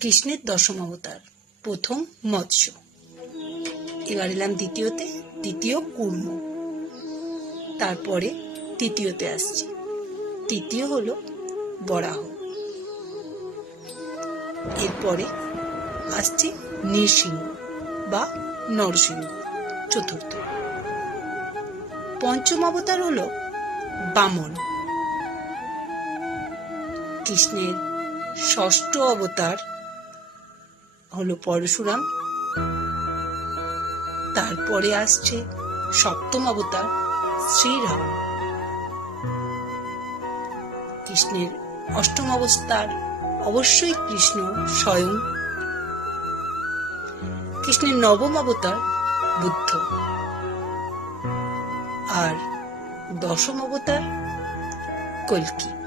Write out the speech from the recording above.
কৃষ্ণের দশম অবতার, প্রথম মৎস্য। এবার এলাম দ্বিতীয়তে, দ্বিতীয় কুর্ম। তারপরে তৃতীয়তে আসছি, তৃতীয় হলো বরাহ। এরপরে আসছে নৃসিংহ বা নরসিংহ, চতুর্থ। পঞ্চম অবতার হলো বামন। কৃষ্ণের ষষ্ঠ অবতার হলো পরশুরাম। তারপরে আসছে সপ্তম অবতার শ্রীরাম। কৃষ্ণের অষ্টম অবতার অবশ্যই কৃষ্ণ স্বয়ং। কৃষ্ণের নবম অবতার বুদ্ধ। আর দশম অবতার কল্কি।